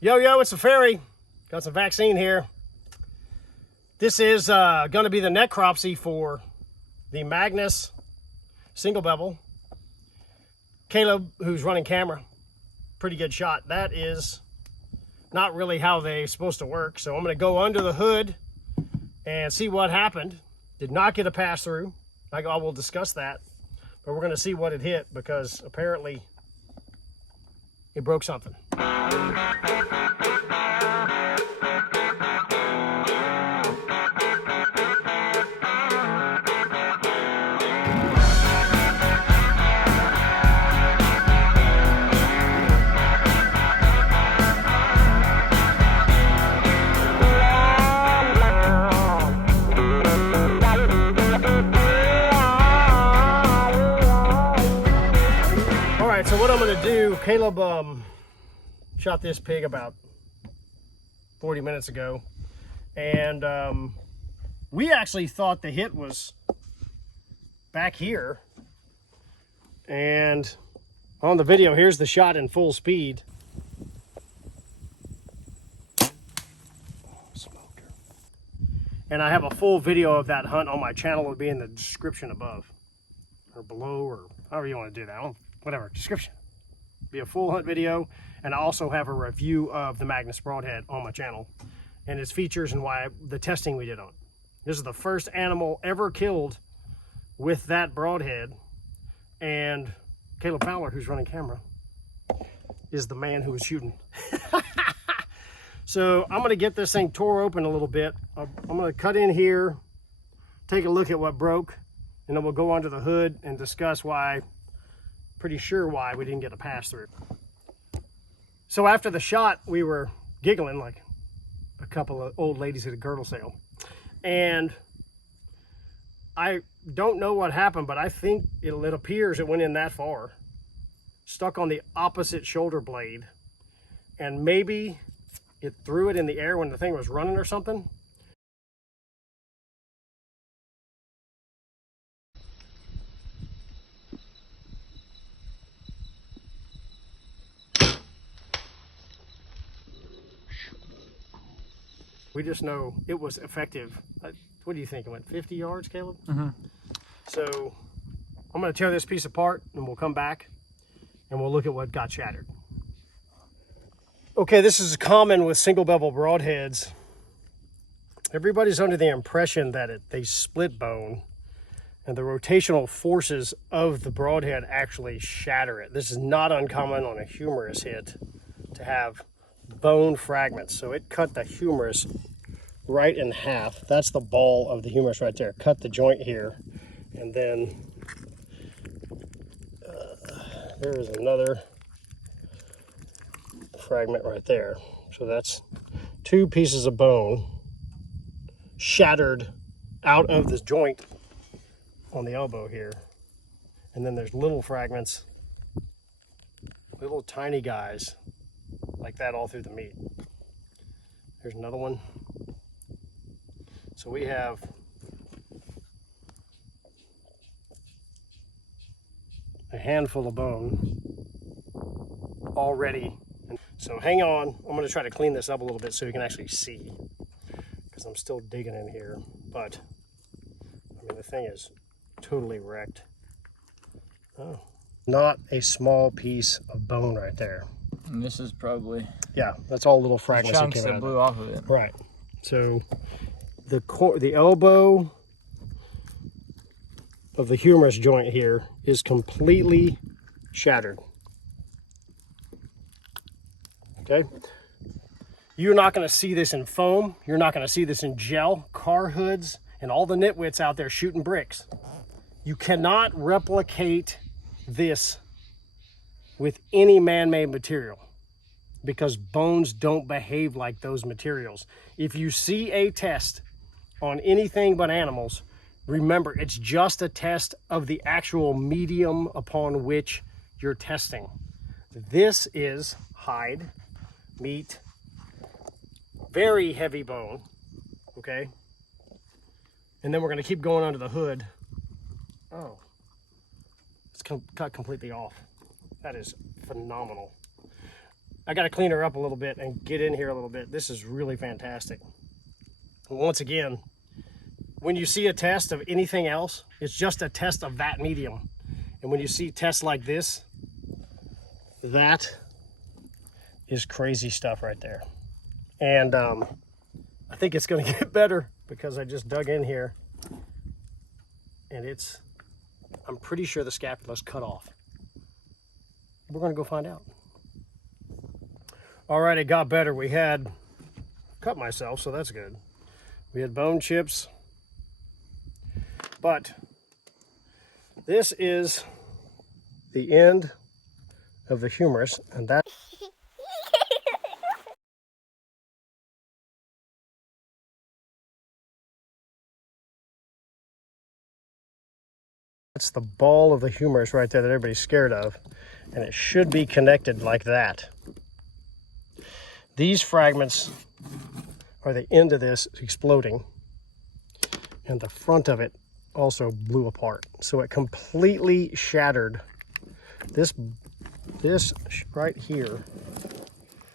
Yo, it's a fairy. Got some vaccine here. This is going to be the necropsy for the Magnus Single Bevel. Caleb, who's running camera, pretty good shot. That is not really how they're supposed to work. So I'm going to go under the hood and see what happened. Did not get a pass through. I will discuss that. But we're going to see what it hit because apparently it broke something. So what I'm going to do, Caleb shot this pig about 40 minutes ago, and we actually thought the hit was back here, and on the video, here's the shot in full speed. And I have a full video of that hunt on my channel. It'll be in the description above, or below, or however you want to do that. Whatever, description. Be a full hunt video, and I also have a review of the Magnus Broadhead on my channel and its features and why the testing we did on it. This is the first animal ever killed with that broadhead, and Caleb Fowler, who's running camera, is the man who was shooting. So I'm going to get this thing tore open a little bit. I'm going to cut in here, take a look at what broke, and then we'll go under the hood and discuss why. Pretty sure why we didn't get a pass through. So after the shot, we were giggling like a couple of old ladies at a girdle sale. And I don't know what happened, but I think it appears it went in that far. Stuck on the opposite shoulder blade. And maybe it threw it in the air when the thing was running or something. We just know it was effective. What do you think? It went 50 yards, Caleb? Mm-hmm. So I'm going to tear this piece apart and we'll come back and we'll look at what got shattered. Okay, this is common with single bevel broadheads. Everybody's under the impression that they split bone and the rotational forces of the broadhead actually shatter it. This is not uncommon on a humerus hit to have bone fragments. So it cut the humerus right in half. That's the ball of the humerus right there. Cut the joint here, and then there is another fragment right there. So that's two pieces of bone shattered out of this joint on the elbow here. And then there's little fragments, little tiny guys like that all through the meat. There's another one. So we have a handful of bone already. So hang on, I'm going to try to clean this up a little bit so you can actually see, because I'm still digging in here. But I mean, the thing is totally wrecked. Oh, not a small piece of bone right there. And this is probably, yeah, that's all little fragments chunks that blew off of it. Right. So the elbow of the humerus joint here is completely shattered. Okay. You're not going to see this in foam. You're not going to see this in gel, car hoods, and all the nitwits out there shooting bricks. You cannot replicate this with any man-made material because bones don't behave like those materials. If you see a test on anything but animals, remember it's just a test of the actual medium upon which you're testing. This is hide, meat, very heavy bone, okay? And then we're gonna keep going under the hood. Oh, it's cut completely off. That is phenomenal. I got to clean her up a little bit and get in here a little bit. This is really fantastic. Once again, when you see a test of anything else, it's just a test of that medium. And when you see tests like this, that is crazy stuff right there. And I think it's going to get better because I just dug in here and I'm pretty sure the scapula's cut off. We're going to go find out. All right, it got better. We had cut myself, so that's good. We had bone chips, but this is the end of the humerus, and that's the ball of the humerus right there that everybody's scared of, and it should be connected like that. These fragments are the end of this exploding, and the front of it also blew apart. So it completely shattered. This right here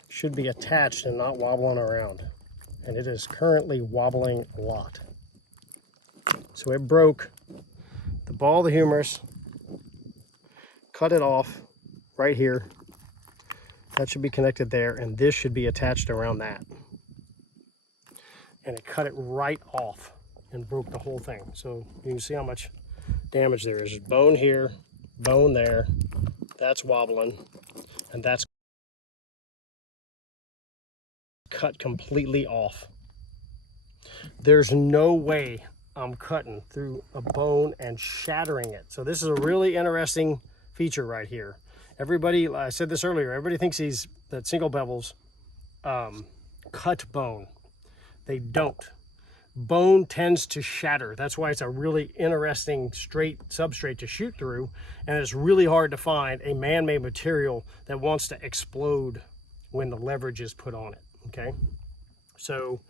should be attached and not wobbling around, and it is currently wobbling a lot. So it broke the ball of the humerus, cut it off right here. That should be connected there, and this should be attached around that. And it cut it right off and broke the whole thing. So you can see how much damage there is. There's bone here, bone there, that's wobbling, and that's cut completely off. There's no way I'm cutting through a bone and shattering it. So this is a really interesting feature right here. Everybody, I said this earlier, everybody thinks that single bevels cut bone. They don't. Bone tends to shatter. That's why it's a really interesting straight substrate to shoot through, and it's really hard to find a man-made material that wants to explode when the leverage is put on it, okay? So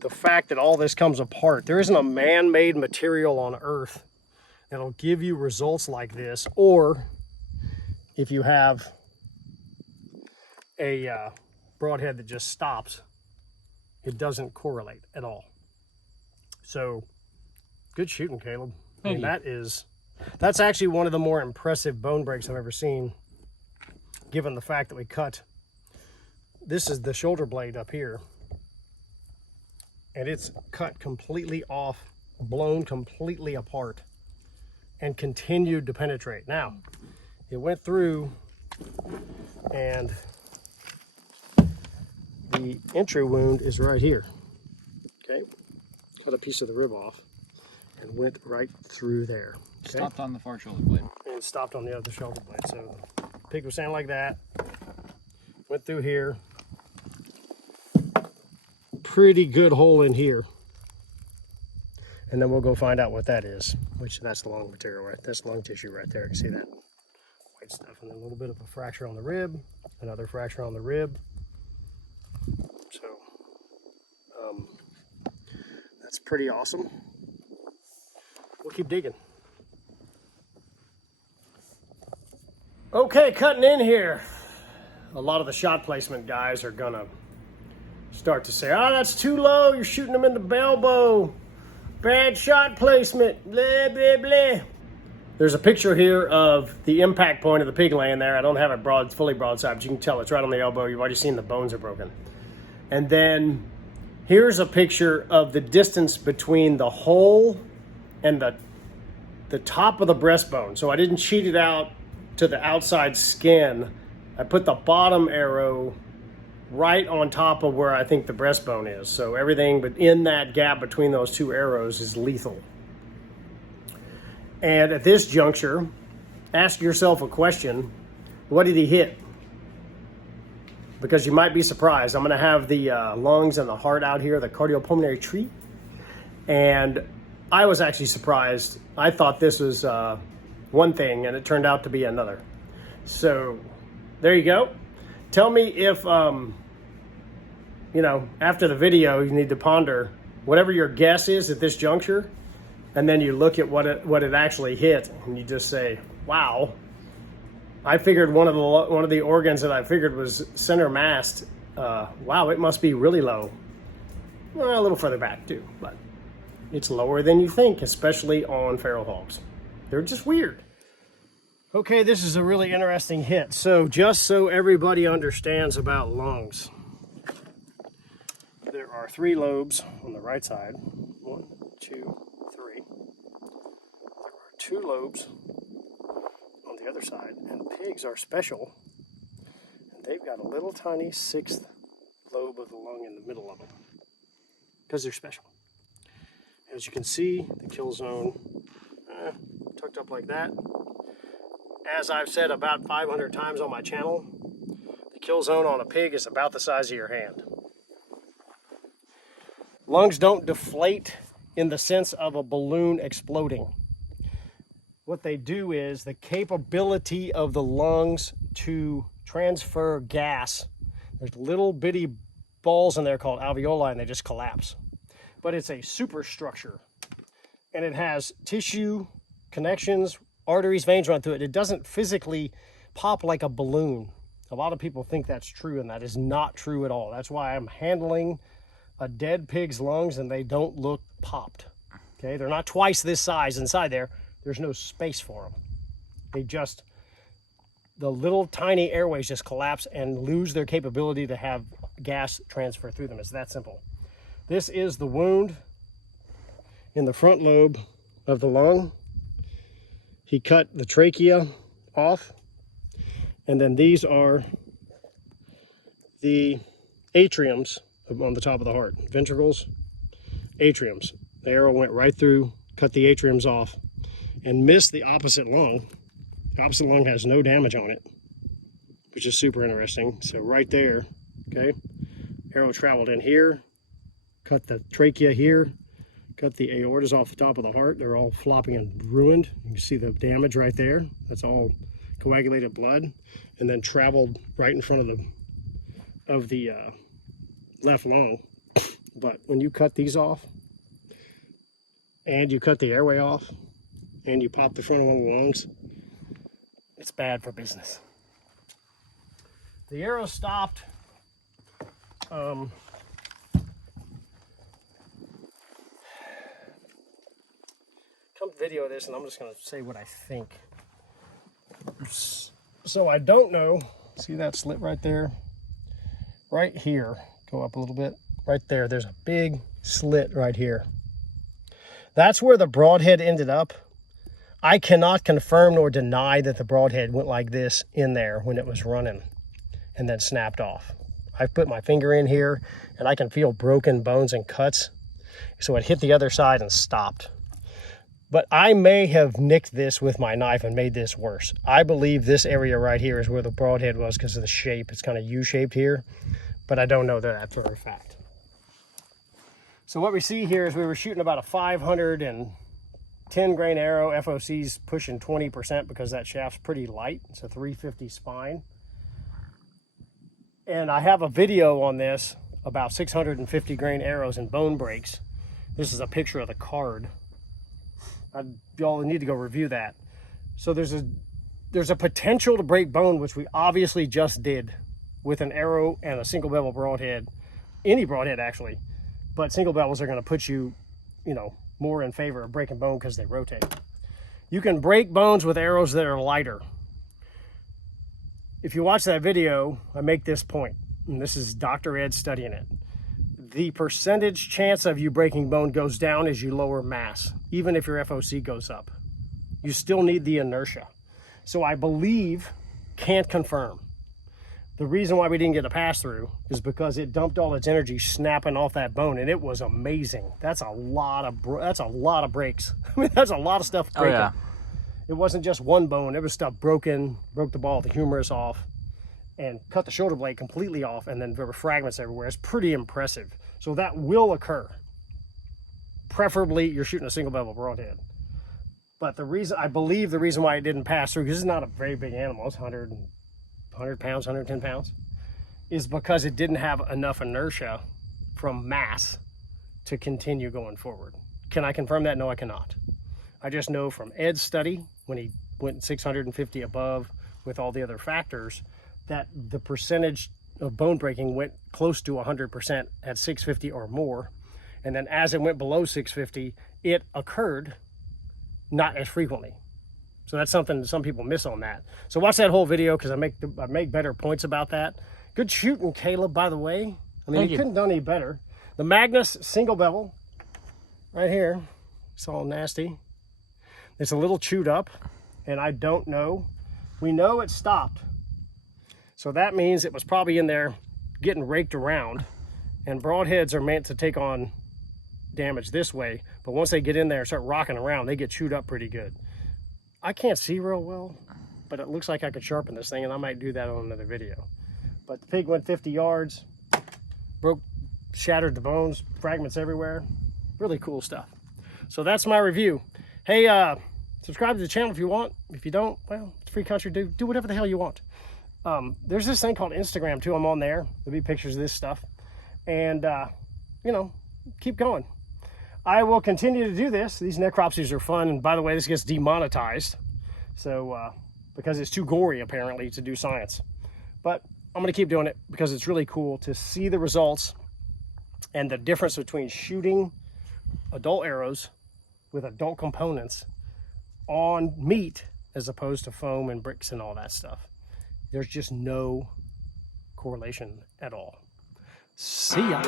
the fact that all this comes apart, there isn't a man-made material on Earth that'll give you results like this, or if you have a broadhead that just stops, it doesn't correlate at all. So good shooting, Caleb. I mean, that's actually one of the more impressive bone breaks I've ever seen, given the fact that we cut. This is the shoulder blade up here, and it's cut completely off, blown completely apart, and continued to penetrate. Now, it went through, and the entry wound is right here, okay? Cut a piece of the rib off and went right through there. Okay? Stopped on the far shoulder blade. And stopped on the other shoulder blade. So the pig was standing like that, went through here, pretty good hole in here. And then we'll go find out what that is, which that's the lung material, right? That's lung tissue right there. You see that white stuff, and then a little bit of a fracture on the rib, another fracture on the rib. So that's pretty awesome. We'll keep digging. Okay, cutting in here. A lot of the shot placement guys are gonna start to say, oh, that's too low, you're shooting them in the elbow. Bad shot placement, blah, blah, blah. There's a picture here of the impact point of the pig laying there. I don't have it fully broadside, but you can tell it's right on the elbow. You've already seen the bones are broken. And then here's a picture of the distance between the hole and the top of the breastbone. So I didn't cheat it out to the outside skin. I put the bottom arrow right on top of where I think the breastbone is. So everything but in that gap between those two arrows is lethal. And at this juncture, ask yourself a question: what did he hit? Because you might be surprised. I'm going to have the lungs and the heart out here, the cardiopulmonary tree. And I was actually surprised. I thought this was one thing, and it turned out to be another. So there you go. Tell me if, after the video, you need to ponder whatever your guess is at this juncture, and then you look at what it actually hit, and you just say, wow, I figured one of the organs that I figured was center massed. Wow, it must be really low. Well, a little further back too, but it's lower than you think, especially on feral hogs. They're just weird. Okay, this is a really interesting hit. So just so everybody understands about lungs, there are 3 lobes on the right side. 1, 2, 3. There are 2 lobes on the other side, and pigs are special. And they've got a little tiny 6th lobe of the lung in the middle of them, because they're special. As you can see, the kill zone tucked up like that. As I've said about 500 times on my channel, the kill zone on a pig is about the size of your hand. Lungs don't deflate in the sense of a balloon exploding. What they do is the capability of the lungs to transfer gas. There's little bitty balls in there called alveoli, and they just collapse. But it's a superstructure, and it has tissue connections, arteries, veins run through it. It doesn't physically pop like a balloon. A lot of people think that's true, and that is not true at all. That's why I'm handling a dead pig's lungs, and they don't look popped. Okay, they're not twice this size inside there. There's no space for them. The little tiny airways just collapse and lose their capability to have gas transfer through them. It's that simple. This is the wound in the front lobe of the lung. He cut the trachea off, and then these are the atriums on the top of the heart. Ventricles, atriums. The arrow went right through, cut the atriums off, and missed the opposite lung. The opposite lung has no damage on it, which is super interesting. So right there, okay, arrow traveled in here, cut the trachea here, cut the aortas off the top of the heart. They're all flopping and ruined. You can see the damage right there. That's all coagulated blood, and then traveled right in front of the left lung. But when you cut these off, and you cut the airway off, and you pop the front of one of the lungs, it's bad for business. The arrow stopped. Come video this, and I'm just going to say what I think. So I don't know. See that slit right there? Right here. Go up a little bit. Right there. There's a big slit right here. That's where the broadhead ended up. I cannot confirm nor deny that the broadhead went like this in there when it was running and then snapped off. I put my finger in here and I can feel broken bones and cuts. So it hit the other side and stopped. But I may have nicked this with my knife and made this worse. I believe this area right here is where the broadhead was because of the shape. It's kind of U-shaped here, but I don't know that for a fact. So what we see here is we were shooting about a 510 grain arrow. FOC's pushing 20% because that shaft's pretty light. It's a 350 spine. And I have a video on this about 650 grain arrows and bone breaks. This is a picture of the card. Y'all need to go review that. So there's a potential to break bone, which we obviously just did with an arrow and a single bevel broadhead. Any broadhead actually. But single bevels are going to put you, more in favor of breaking bone because they rotate. You can break bones with arrows that are lighter. If you watch that video, I make this point, and this is Dr. Ed studying it. The percentage chance of you breaking bone goes down as you lower mass, even if your FOC goes up. You still need the inertia. So I believe, can't confirm, the reason why we didn't get a pass through is because it dumped all its energy snapping off that bone, and it was amazing. That's a lot of breaks. I mean, that's a lot of stuff breaking. Oh, yeah. It wasn't just one bone. It was stuff broken, broke the ball, the humerus off, and cut the shoulder blade completely off, and then there were fragments everywhere. It's pretty impressive. So that will occur. Preferably, you're shooting a single bevel broadhead. But I believe the reason why it didn't pass through, because it's not a very big animal, it's 100 pounds, 110 pounds, is because it didn't have enough inertia from mass to continue going forward. Can I confirm that? No, I cannot. I just know from Ed's study, when he went 650 above with all the other factors, that the percentage of bone breaking went close to 100% at 650 or more. And then as it went below 650, it occurred not as frequently. So that's something some people miss on that. So watch that whole video because I make better points about that. Good shooting, Caleb, by the way. I mean, you couldn't have done any better. The Magnus Single Bevel right here. It's all nasty. It's a little chewed up, and I don't know. We know it stopped. So that means it was probably in there getting raked around. And broadheads are meant to take on damage this way, but once they get in there and start rocking around, they get chewed up pretty good. I can't see real well, but it looks like I could sharpen this thing, and I might do that on another video. But the pig went 50 yards, shattered the bones, fragments everywhere. Really cool stuff. So that's my review. Hey, subscribe to the channel if you want. If you don't, well, it's free country. Do whatever the hell you want. There's this thing called Instagram too. I'm on there. There'll be pictures of this stuff. And, you know, keep going. I will continue to do this. These necropsies are fun. And by the way, this gets demonetized. So, because it's too gory, apparently, to do science. But I'm going to keep doing it because it's really cool to see the results and the difference between shooting adult arrows with adult components on meat as opposed to foam and bricks and all that stuff. There's just no correlation at all. See ya.